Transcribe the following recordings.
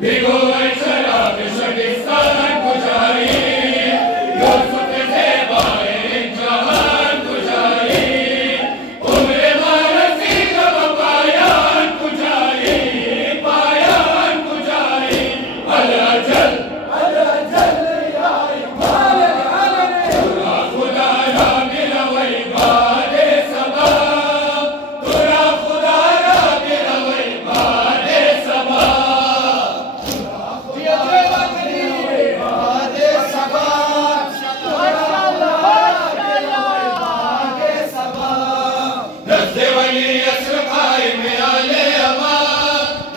भिगो शराब शबिस्तान गुजारी, यूसुफ से बाए जहान गुजारी, उम्र मारसी जब पायान गुजारी, पायान गुजारी। अला जल या इमाम तुरा खुदा रा मेरा वही बादे सबा, तुरा खुदा रा मेरा वही बादे सबा। नज़्दे वली अस्र खाई में आले अमा,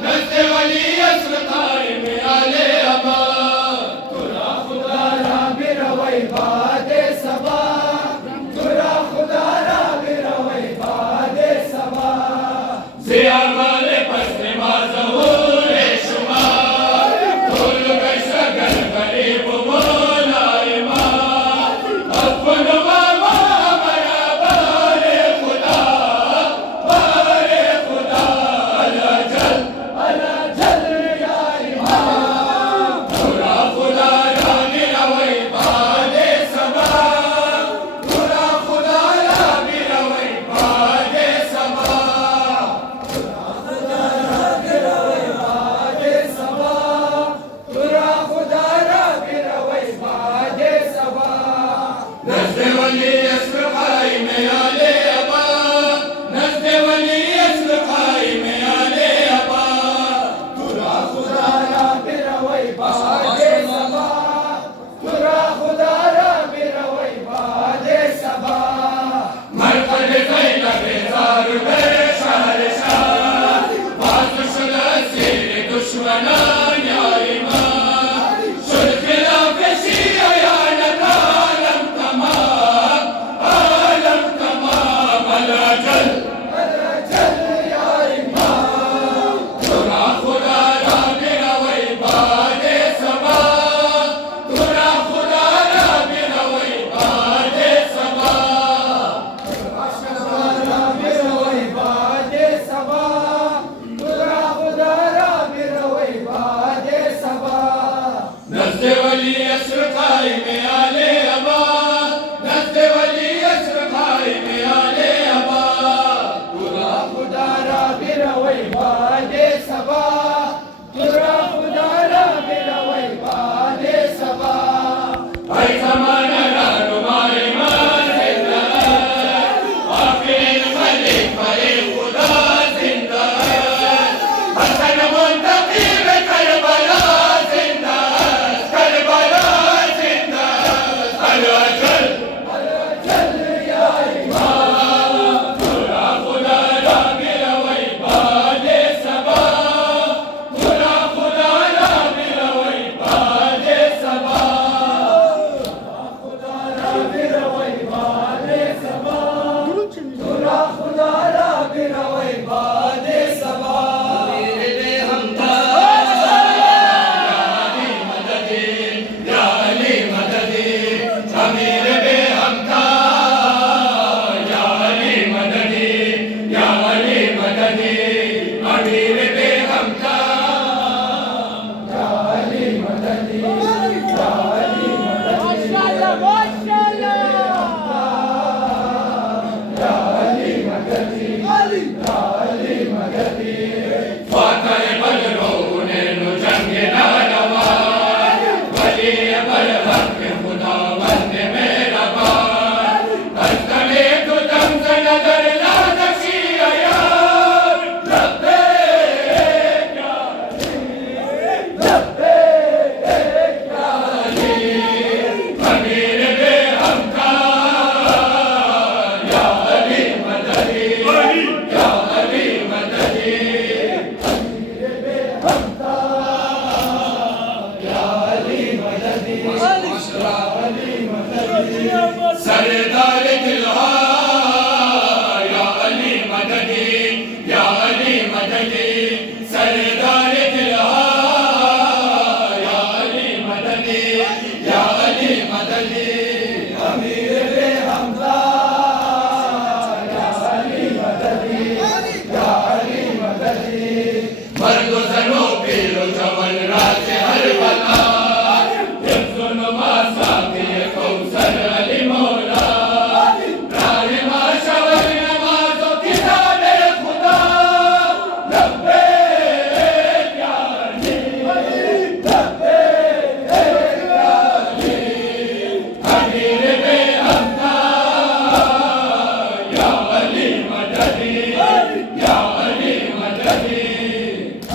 नज़्दे वली अस्र खाई में आले अमा। तुरा खुदा रा मेरा वही बादे सबा, तुरा खुदा रा मेरा वही बादे सबा। ज़िया वाले पस्ते माज़हूर शुमार, फूल कशगल गरीब मोलाइमा, अपन मामा हमारा बारे खुदा, बारे खुदा। अला जल या इमाम तुरा खुदा रा मेरा वही बादे सबा, तुरा खुदा रा मेरा वही बादे सबा। मेरा वही बादे सबा, तुरा खुदा रा मेरा वही बादे सबा। नज़्दे वली अस्र खाई में आले अबा, नज़्दे वली अस्र खाई में आले अबा। तुरा खुदा रा मेरा वही बादे सबा, तुरा खुदा रा मेरा वही बादे सबा। मरकज ज़ैनब ज़ार बे शहरशाह, बाज़ुशुदा सिर दुश्मनान या इमाम, शुद खिलाफ शिया या नता आलम तमाम, आलम तमाम। अला जल या इमाम तुरा खुदा रा मेरा वही बादे सबा, तुरा खुदा रा मेरा वही बादे सबा। रा मेरा वही बादे सबा, तुरा खुदा रा मेरा वही बादे सबा। नज़्दे वली अस्र खाई में आले अबा, नज़्दे वली अस्र खाई में आले अबा। तुरा खुदा रा मेरा वही बादे सबा, तुरा खुदा रा मेरा वही बादे सबा। ऐ ज़माना रहनुमाए मान जिंदा है, आखिर खलीफा खुदा जिंदा है। हसन मुंतकीब करबला जिंदा है, करबला जिंदा है। अला जल या इमाम तुरा खुदा रा मेरा वही बादे सबा, तुरा खुदा रा मेरा वही बादे सबा। खुदा रा मेरा वही बादे सबा, तुरा खुदा रा मेरा वही बादे सबा। या अली मददी, अमीर बेहमदा, या अली मददी, या अली मददी, अमीर बेहमदा। अली मददी, या अली मददी, या अली मददी, अली मददी। फातह बदरून जंग नारवान, वली बरहक खुदा बंद मेरा बान। हस्तमे तो दम से नजर ला नक्शी अयार, लब्बैक या अली, अमीर बेहमदा, या अली मददी, या अली मददी। सरदार दिलहा, या अली मददी, या अली मददी। सरदार दिलहा, या अली मददी, या अली मददी। अमीर बेहमदा, या अली मददी, या अली मददी। मर्द जनो पीर जवान अमन राज हर बला हिफ्ज़ुन्नुमा साक़ी कौसर अली मौला राहिमा शबर नमाज़ व किताबे खुदा लब्बैक या अली अमीर बेहमदा या अली मददी या अली मददी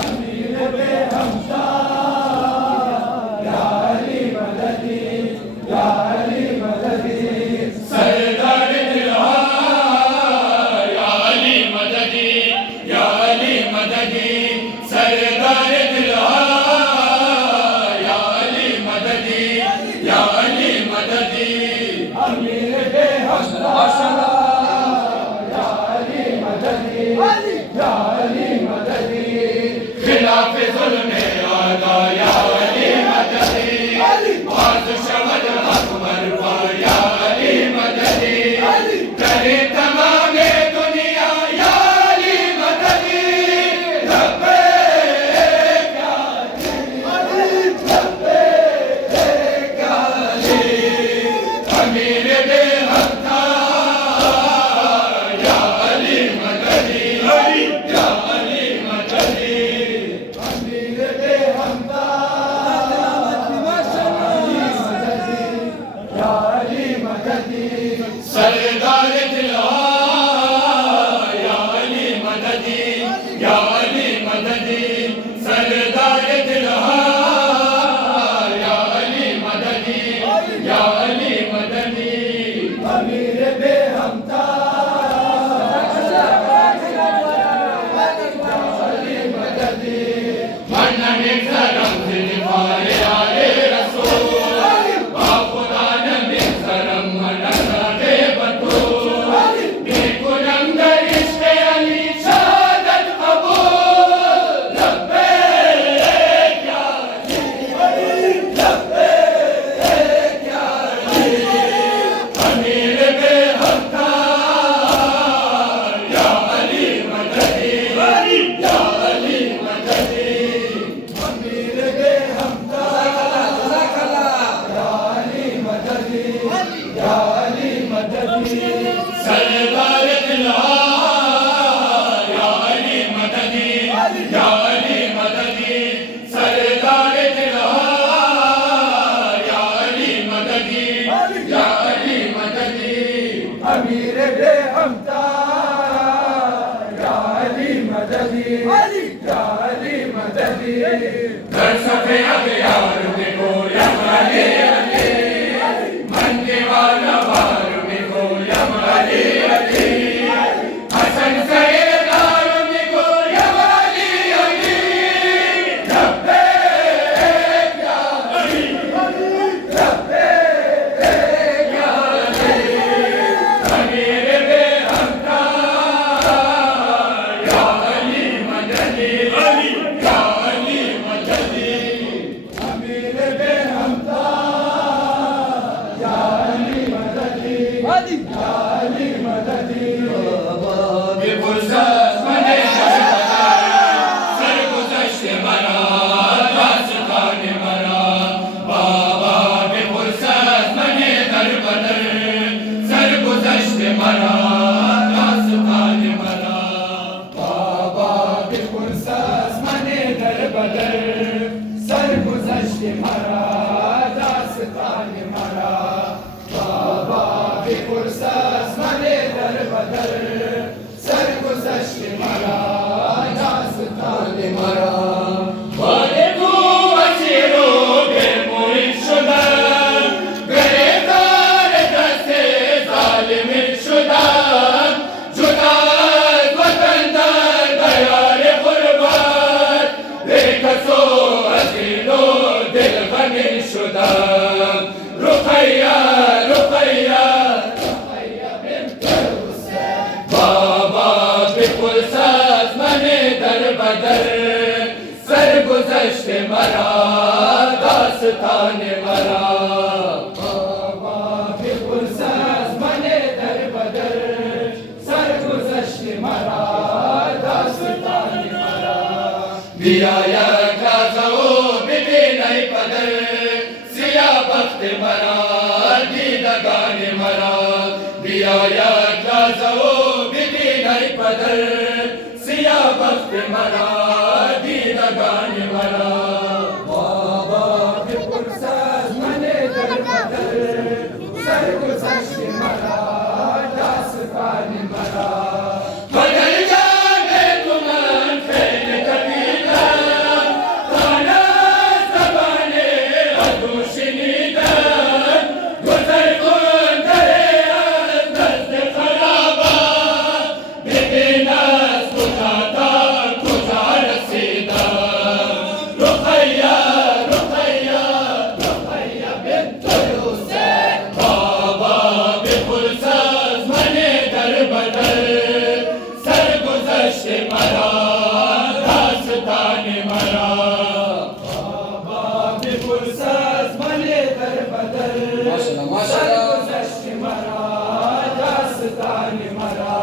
अमीर बेहमदा या अली मददी या अली मददी सरदार दिलहार या अली मददी या अली मददी सरदार दिलहार या अली मददी या अली मददी अमीर बेहमदा या अली मददी या अली मददी खिलाफ ज़ुल्म आगा या अली मददी बाज़ शमद अकबर पा या अली मददी करे तमाम दुनिया या अली मददी लब्बैक या अमीर बेहमदा या अली मददी या अली मददी अमीर बेहमदा या अली मददी सरदार दिलहार या अली मददी या अली मददी सरदार दिलहार या अली मददी या अली मददी अमीर बेहमदा मन्नन करम दिलवार आले रसूल बाखुदा नबी करम मनना दे बतूल बेकुलम दर इश्क़ अली शहादत कबूल लब्बैक या अमीर बेहमदा या अली मददी या अली मददी अमीर बेहमदा या अली मददी या अली मददी सरदार दिलहार या अली मददी या अली मददी सरदार दिलहार या अली मददी या अली मददी अमीर बेहमदा या अली मददी या अली मददी घर सफे अगयार में गोयम अली अली मन के वाला बार में गोयम अली अली हसन सैदार में गोयम अली अली लब्बैक या अली लब्बैक या अली अमीर बेहमदा या अली मददी या अली मददी पदर सिया बख्त मरा दीदगान मरा दिया या जाओ बिबी नहीं पदर सिया बख्त मरा दीदगान मरा बाबा के पुरसाद मने दर बदर सरगुज़श्त मरा दास्तान मरा बदल जाने तुमन फैल कबीला खाना ज़बाने अदोशिनीदा गुज़र कौन दरिया दस्त खराबा बिबिना सुझाता खुदा रसीदा रुक़ैया रुक़ैया रुक़ैया बिन्त हुसैन बाबा बेपुरसाज़ मने दर बदर सरगुज़श्त मरा दास्तान मरा बाबा के पुरसाद मने दर बदर सरगुज़श्त मरा दास्तान मरा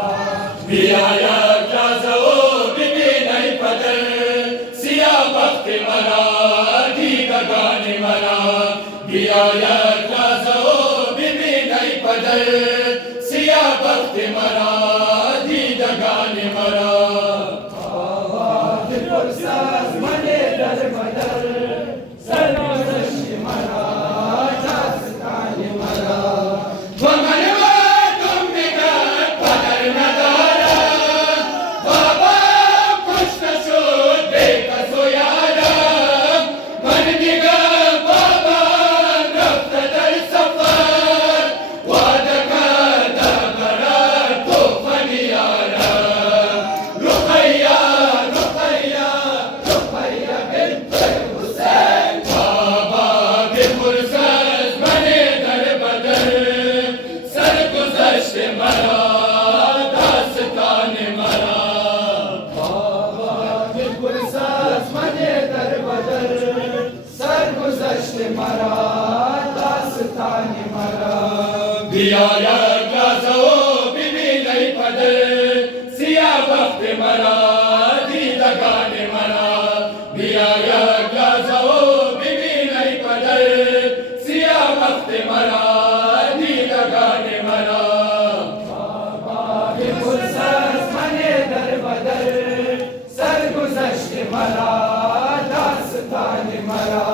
दिया या जाओ बिबी नहीं पदर सिया बख्त मरा दीदगान मरा दिया या जाओ बिबी नहीं पदर सिया बख्त मरा दीदगान मरा बाबा के पुरसाद मने दर बदर सरगुज़श्त मरा दास्तान मरा वमनवा तुम बिगड़ पदर न दारा बाबा खुश न शो बेकसो यारा मन निगाह बाबा रफ्त दर सफर वादा करदा बरा तो फनियारा रुक़ैया रुक़ैया रुक़ैया बिन्त हुसैन बाबा बेपुरसाज़ मने दर बदर सरगुज़श्त मरा दास्तान मरा बाबा के पुरसाद मने दर बदर सरगुज़श्त मरा दास्तान मरा दिया या जाओ बिबी नहीं पदर सिया बख्त मरा दीदगान मरा दिया या जाओ बिबी नहीं पदर सिया बख्त मरा दीदगान मरा बाबा के पुरसाद मने दर बदर सरगुज़श्त मरा दास्तान मरा